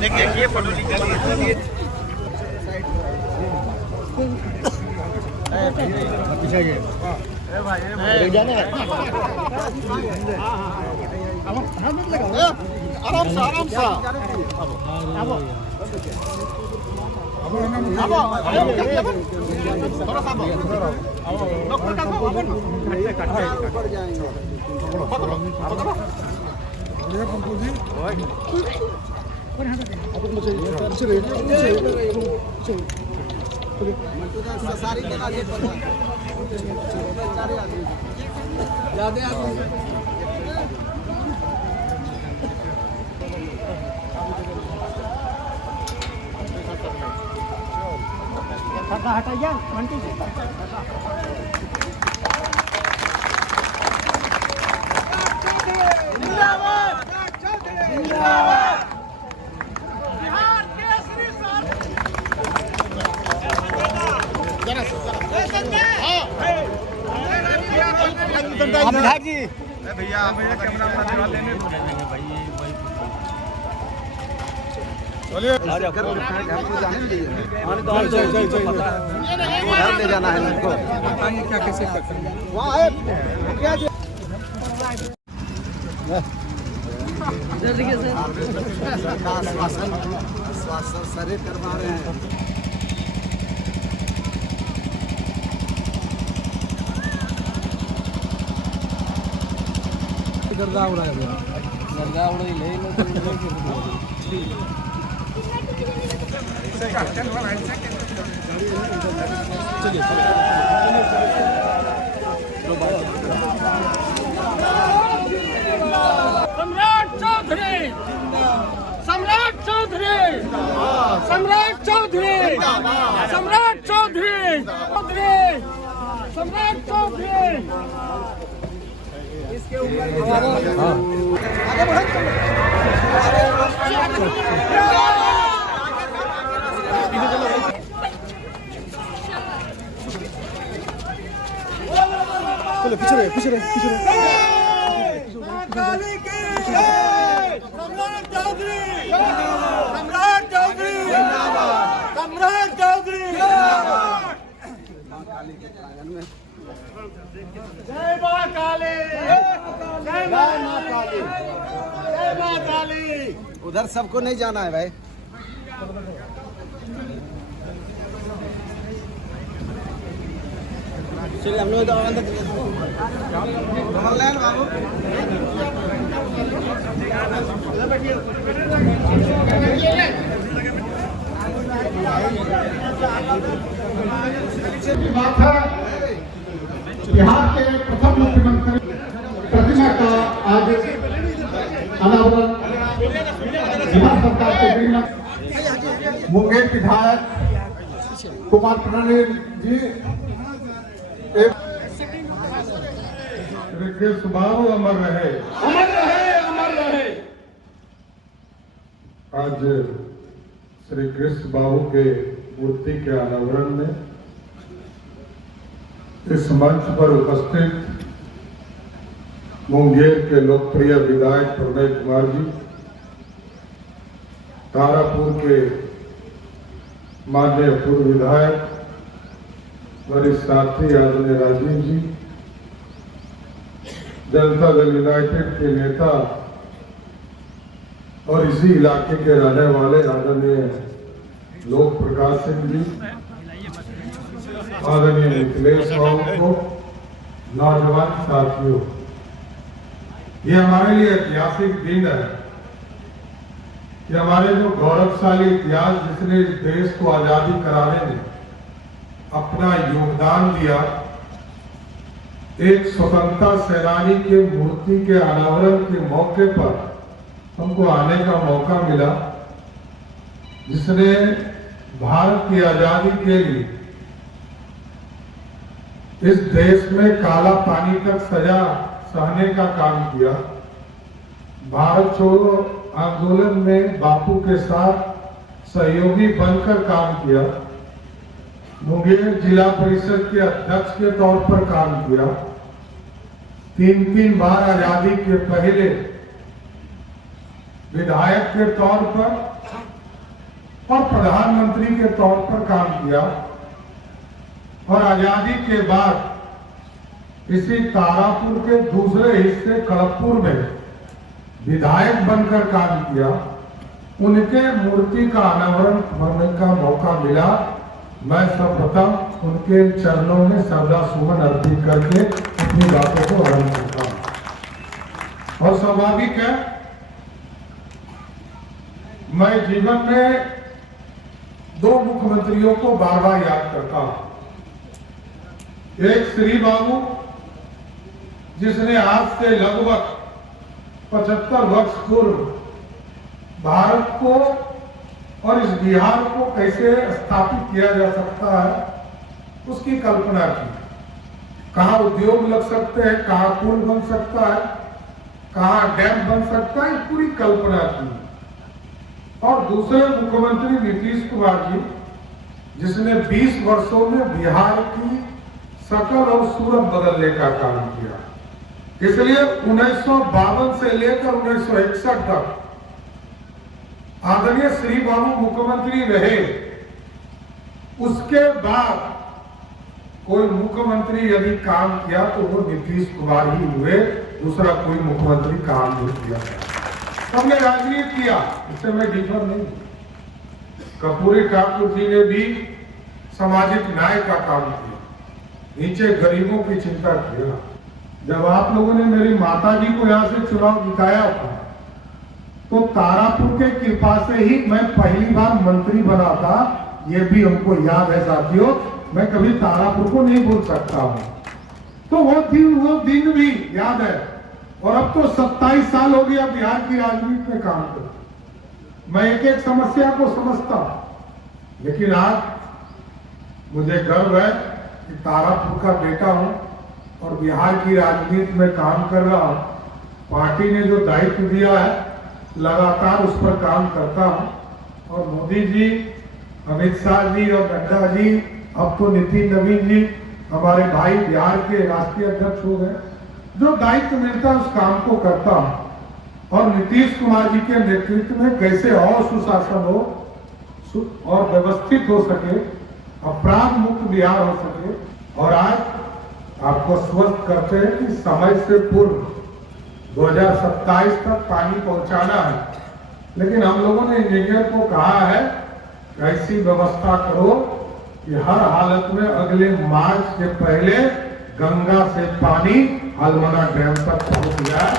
देखिए फोटो आराम से हटाइए मंटी विधायक जी भैया मेरा कैमरा अपना लेने भाई चलिए ले जाना है उनको बताइए क्या कैसे सारे करवा रहे हैं गर्दा उड़ा है गर्दा उड़ा ले लो सम्राट चौधरी सम्राट चौधरी सम्राट चौधरी सम्राट चौधरी सम्राट चौधरी इसके ऊपर आगे चलो पीछे रहे सम्राट चौधरी सम्राट चौधरी सम्राट चौधरी जय मां काली जय मां काली जय मां काली। उधर सबको नहीं जाना है भाई चलिए हम लोग अंदर बाबू बिहार के प्रथम मुख्यमंत्री प्रतिमा का आज अनावरण बिहार सरकार के मुंगेर विधायक कुमार प्रणील जी श्री कृष्ण बाबू अमर रहे अमर रहे अमर रहे। आज श्री कृष्ण बाबू के मूर्ति के अनावरण में इस मंच पर उपस्थित मुंगेर के लोकप्रिय विधायक प्रणय कुमार जी, तारापुर के माननीय पूर्व विधायक वरिष्ठ साथी आदरणीय राजीव जी, जनता दल यूनाइटेड के नेता और इसी इलाके के रहने वाले आदरणीय लोक प्रकाश सिंह जी, आदरणीय मिथिलेश बाबू को, नौजवान साथियों, ये हमारे लिए ऐतिहासिक दिन है कि हमारे जो गौरवशाली इतिहास जिसने इस देश को आजादी कराने में अपना योगदान दिया, एक स्वतंत्रता सेनानी के मूर्ति के अनावरण के मौके पर हमको आने का मौका मिला, जिसने भारत की आजादी के लिए इस देश में काला पानी तक सजा सहने का काम किया। भारत छोड़ो आंदोलन में बापू के साथ सहयोगी बनकर काम किया। मुंगेर जिला परिषद के अध्यक्ष के तौर पर काम किया 3 बार आजादी के पहले विधायक के तौर पर और प्रधानमंत्री के तौर पर काम किया और आजादी के बाद इसी तारापुर के दूसरे हिस्से खड़गपुर में विधायक बनकर काम किया। उनके मूर्ति का अनावरण करने का मौका मिला। मैं सर्वप्रथम उनके चरणों में श्रद्धा सुमन अर्पित करके अपनी बातों को आरंभ करता हूं। और स्वाभाविक है, मैं जीवन में 2 मुख्यमंत्रियों को बार बार याद करता हूं। एक श्री बाबू, जिसने आज से लगभग 75 वर्ष पूर्व भारत को और इस बिहार को कैसे स्थापित किया जा सकता है उसकी कल्पना की। कहां उद्योग लग सकते हैं, कहां पुल बन सकता है, कहां डैम बन सकता है, पूरी कल्पना की। और दूसरे मुख्यमंत्री नीतीश कुमार जी, जिसने 20 वर्षों में बिहार की शकल और सूरत बदलने का काम किया। इसलिए 1952 से लेकर 1961 तक आदरणीय श्री बाबू मुख्यमंत्री रहे। उसके बाद कोई मुख्यमंत्री यदि काम किया तो वो नीतीश कुमार ही हुए, दूसरा कोई मुख्यमंत्री काम नहीं किया। हमने राजनीति किया, इससे मैं डिफर नहीं। कर्पूरी ठाकुर जी ने भी सामाजिक न्याय का काम किया, नीचे गरीबों की चिंता किया। जब आप लोगों ने मेरी माता जी को यहाँ से चुनाव जिताया था तो तारापुर के कृपा से ही मैं पहली बार मंत्री बना था। ये भी हमको याद है साथियों, मैं कभी तारापुर को नहीं भूल सकता हूँ। तो वो दिन भी याद है। और अब तो 27 साल हो गया बिहार की राजनीति में काम करते। मैं एक एक समस्या को समझता हूं, लेकिन आज मुझे गर्व है कि तारापुर का बेटा हूं और बिहार की राजनीति में काम कर रहा हूं। पार्टी ने जो दायित्व दिया है लगातार उस पर काम करता हूं। और मोदी जी, अमित शाह जी और नड्डा जी, अब तो नितिन नवीन जी हमारे भाई बिहार के राष्ट्रीय अध्यक्ष हो गए। जो दायित्व मिलता है उस काम को करता हूं। और नीतीश कुमार जी के नेतृत्व में कैसे और सुशासन हो और व्यवस्थित हो सके, अपराध मुक्त बिहार हो सके। और आज आपको स्वस्थ करते हैं कि समय से पूर्व 2027 तक पानी पहुंचाना है, लेकिन हम लोगों ने इंजीनियर को कहा है ऐसी व्यवस्था करो कि हर हालत में अगले मार्च से पहले गंगा से पानी हलमना डैम तक पहुंच जाए,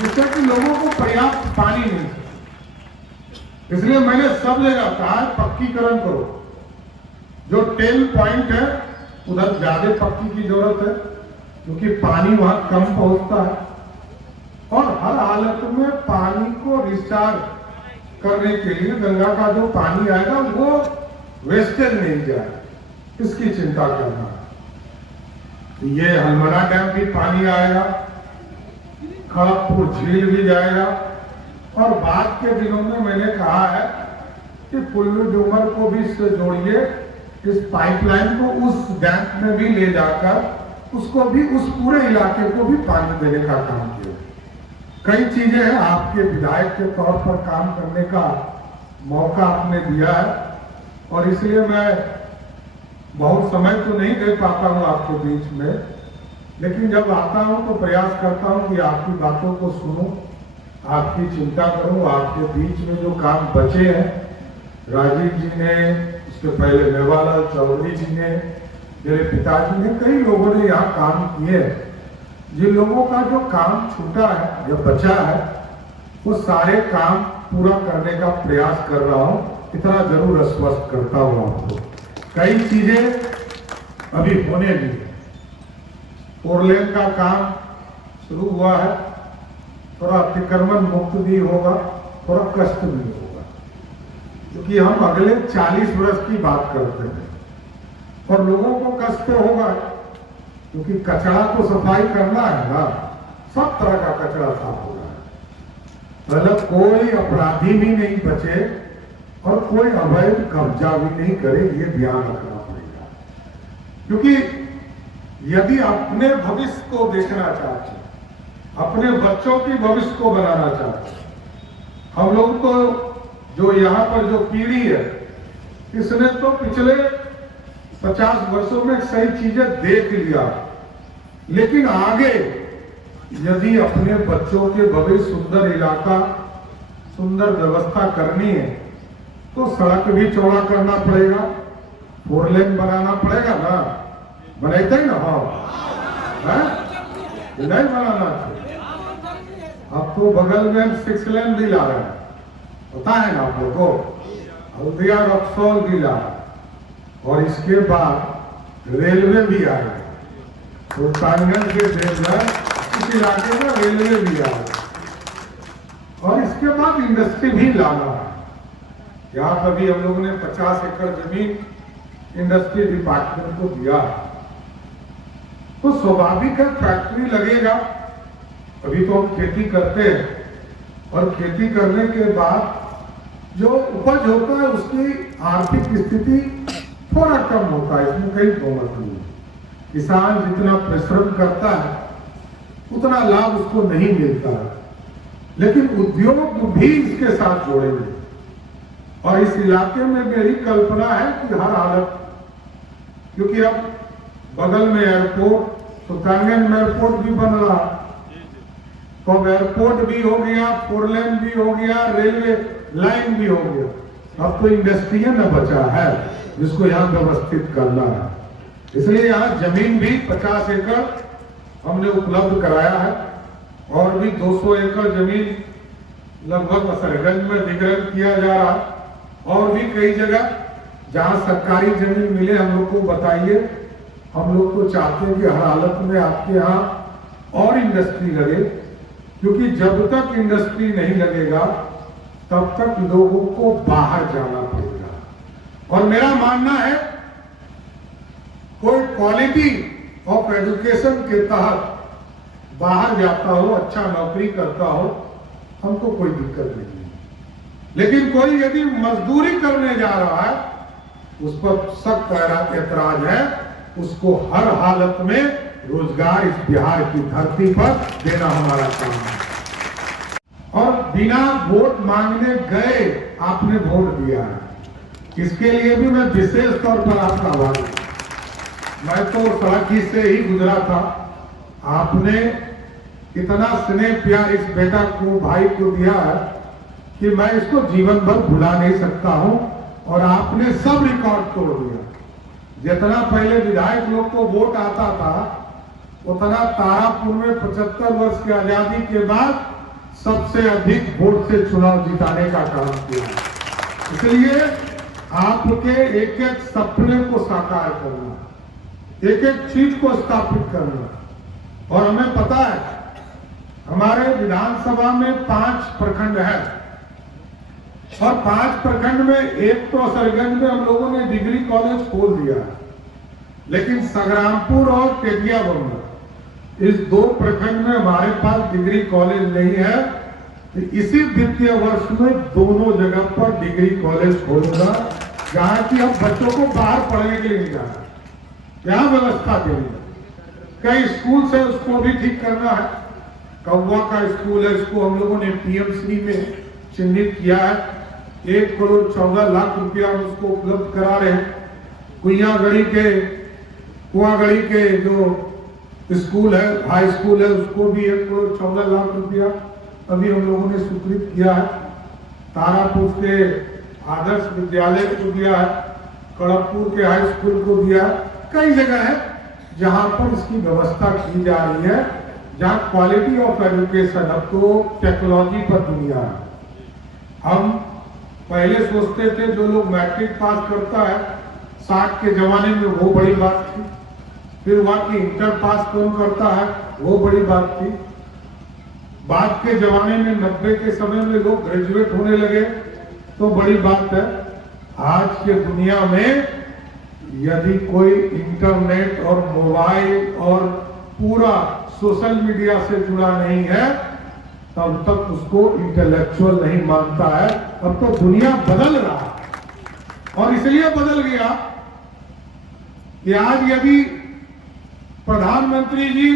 जिससे कि लोगों को पर्याप्त पानी मिल सके। इसलिए मैंने सब जगह कहा है पक्कीकरण करो। जो 10 पॉइंट है उधर ज्यादा पक्की की जरूरत है, क्योंकि पानी वहां कम पहुंचता है। और हर हालत में पानी को रिचार्ज करने के लिए गंगा का जो पानी आएगा वो वेस्टेज नहीं जाए, इसकी चिंता करना है। ये हलमना डैम भी पानी आएगा, खड़गपुर झील भी जाएगा। और बाद के दिनों में मैंने कहा है कि पुल्लू डूमर को भी इससे जोड़िए, इस पाइपलाइन को उस डैम में भी ले जाकर उसको भी, उस पूरे इलाके को भी पानी देने का काम किया। कई चीजें हैं, आपके विधायक के तौर पर काम करने का मौका आपने दिया है और इसलिए मैं बहुत समय तो नहीं दे पाता हूं आपके बीच में, लेकिन जब आता हूं तो प्रयास करता हूं कि आपकी बातों को सुनूं, आपकी चिंता करूं। आपके बीच में जो काम बचे हैं, राजीव जी ने, उसके पहले मेवालाल चौधरी जी ने, मेरे पिताजी ने, कई लोगों ने यहाँ काम किए। जिन लोगों का जो काम छूटा है या बचा है वो सारे काम पूरा करने का प्रयास कर रहा हूं, इतना जरूर आश्वस्त करता हूं आपको। कई चीजें अभी होने भी है। फोरलेन का काम शुरू हुआ है, थोड़ा अतिक्रमण मुक्त भी होगा, थोड़ा कष्ट भी होगा, क्योंकि हम अगले 40 वर्ष की बात करते हैं और लोगों को कष्ट होगा, क्योंकि कचरा को सफाई करना है ना, सब तरह का कचरा साफ हो रहा है। मतलब कोई अपराधी भी नहीं बचे और कोई अवैध कब्जा भी नहीं करे, ये ध्यान रखना पड़ेगा। क्योंकि यदि अपने भविष्य को देखना चाहते हैं अपने बच्चों की भविष्य को बनाना चाहते हैं। हम लोग तो जो यहाँ पर जो पीढ़ी है, इसने तो पिछले 50 वर्षों में सही चीजें देख लिया, लेकिन आगे यदि अपने बच्चों के भविष्य, सुंदर इलाका, सुंदर व्यवस्था करनी है तो सड़क भी चौड़ा करना पड़ेगा, 4 लेन बनाना पड़ेगा ना, बनाते ही ना, हाँ नहीं बनाना चाहिए। अब तो बगल में 6 लेन भी ला रहे हैं, पता है ना आप लोगों को, हल्दिया रक्सौल भी ला रहा है, और इसके बाद रेलवे भी आएगा, सुल्तानगंज के देवघर इस इलाके में रेलवे भी आएगा, और इसके बाद इंडस्ट्री भी लाना है। यहाँ पर भी हम लोगों ने 50 एकड़ जमीन इंडस्ट्री डिपार्टमेंट को दिया है, तो स्वाभाविक है फैक्ट्री लगेगा। अभी तो हम खेती करते हैं, और खेती करने के बाद जो उपज होता है उसकी आर्थिक स्थिति थोड़ा कम होता है, इसमें कई दो नहीं। किसान जितना परिश्रम करता है उतना लाभ उसको नहीं मिलता है, लेकिन उद्योग भी इसके साथ जोड़ेंगे। और इस इलाके में मेरी कल्पना है कि हर हालत, क्योंकि अब बगल में एयरपोर्ट, सुल्तानगंज में एयरपोर्ट भी बन रहा, तो अब एयरपोर्ट भी हो गया, 4 लेन भी हो गया, रेलवे लाइन भी हो गया, अब तो इंडस्ट्री न बचा है जिसको यहाँ व्यवस्थित करना है। इसलिए यहाँ जमीन भी 50 एकड़ हमने उपलब्ध कराया है, और भी 200 एकड़ जमीन लगभग असरगंज में अधिग्रहण किया जा रहा है, और भी कई जगह जहां सरकारी जमीन मिले हम लोग को बताइए। हम लोग तो चाहते हैं कि हर हालत में आपके यहाँ और इंडस्ट्री लगे, क्योंकि जब तक इंडस्ट्री नहीं लगेगा तब तक लोगों को बाहर जाना पड़ेगा। और मेरा मानना है कोई क्वालिटी ऑफ एजुकेशन के तहत बाहर जाता हो, अच्छा नौकरी करता हो, हमको कोई दिक्कत नहीं है, लेकिन कोई यदि मजदूरी करने जा रहा है उस पर सख्त ऐतराज है, उसको हर हालत में रोजगार इस बिहार की धरती पर देना हमारा काम है। और बिना वोट मांगने गए आपने वोट दिया है, इसके लिए भी मैं विशेष तौर पर आपका आभारी हूं। मैं तो सड़क ही से ही गुजरा था, आपने इतना स्नेह प्यार इस बेटा को, भाई को दिया है कि मैं इसको जीवन भर भुला नहीं सकता हूं। और आपने सब रिकॉर्ड तोड़ दिया। जितना पहले विधायक लोग को वोट आता था, उतना तारापुर में 75 वर्ष की आजादी के बाद सबसे अधिक वोट से चुनाव जिताने का काम किया। इसलिए आपके एक एक सपने को साकार करना, एक एक चीज को स्थापित करना। और हमें पता है हमारे विधानसभा में 5 प्रखंड है, और 5 प्रखंड में एक तो असरगंज में हम लोगों ने डिग्री कॉलेज खोल दिया है, लेकिन संग्रामपुर और टेटियाबंद इस 2 प्रखंड में हमारे पास डिग्री कॉलेज नहीं है। तो इसी वित्तीय वर्ष में दोनों जगह पर डिग्री कॉलेज खोलूंगा, जहां की अब बच्चों को बाहर पढ़ने के लिए नहीं जाना, यहाँ व्यवस्था देंगे। कई स्कूल से उसको भी ठीक करना है। कौवा का स्कूल है, इसको हम लोगों ने पीएमसी में चिन्हित किया है, 1 करोड़ 14 लाख रुपया उसको उपलब्ध करा रहे हैं। कुआगढ़ी के जो स्कूल है, हाई स्कूल है, उसको भी 1 करोड़ 14 लाख रुपया अभी हम लोगों ने स्वीकृत किया है। तारापुर के आदर्श विद्यालय को दिया है, खड़गपुर के हाई स्कूल को दिया है। कई जगह है जहां पर इसकी व्यवस्था की जा रही है, जहां क्वालिटी ऑफ एजुकेशन, अब तो टेक्नोलॉजी पर दुनिया है। हम पहले सोचते थे जो लोग मैट्रिक पास करता है 60 के जमाने में वो बड़ी बात थी, फिर वहां की इंटर पास कौन करता है वो बड़ी बात थी। बाद के जमाने में 90 के समय में लोग ग्रेजुएट होने लगे तो बड़ी बात है। आज के दुनिया में यदि कोई इंटरनेट और मोबाइल और पूरा सोशल मीडिया से जुड़ा नहीं है तब तक उसको इंटेलेक्चुअल नहीं मानता है। अब तो दुनिया बदल रहा है और इसलिए बदल गया कि आज यदि प्रधानमंत्री जी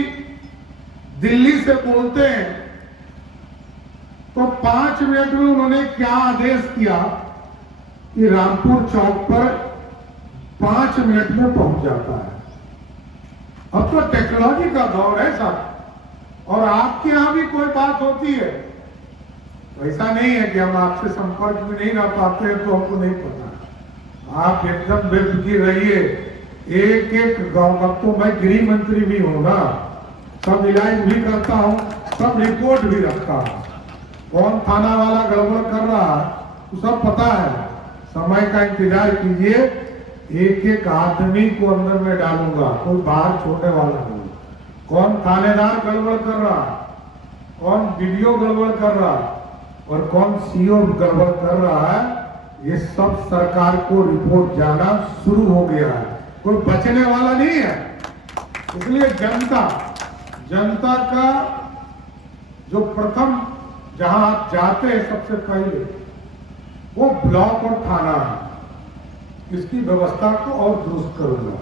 दिल्ली से बोलते हैं तो 5 मिनट में उन्होंने क्या आदेश किया कि रामपुर चौक पर 5 मिनट में पहुंच जाता है। अब तो टेक्नोलॉजी का दौर है साहब, और आपके यहां भी कोई बात होती है, ऐसा नहीं है कि हम आपसे संपर्क में नहीं रह पाते हैं तो हमको नहीं पता। आप एकदम बेफिक्र रहिए। एक एक गांव का तो मैं गृह मंत्री भी हूं ना, सब इलाज भी करता हूं, सब रिपोर्ट भी रखता हूं। कौन थाना वाला गड़बड़ कर रहा है तो सब पता है। समय का इंतजार कीजिए, एक एक आदमी को अंदर में डालूंगा, कोई बाहर छोड़ने वाला नहीं। कौन थानेदार गड़बड़ कर रहा, कौन वीडियो गड़बड़ कर रहा और कौन सीओ गड़बड़ कर रहा है, ये सब सरकार को रिपोर्ट जाना शुरू हो गया है, कोई बचने वाला नहीं है। इसलिए जनता का जो प्रथम जहां आप जाते हैं सबसे पहले वो ब्लॉक और थाना है। इसकी व्यवस्था को और दुरुस्त करूंगा।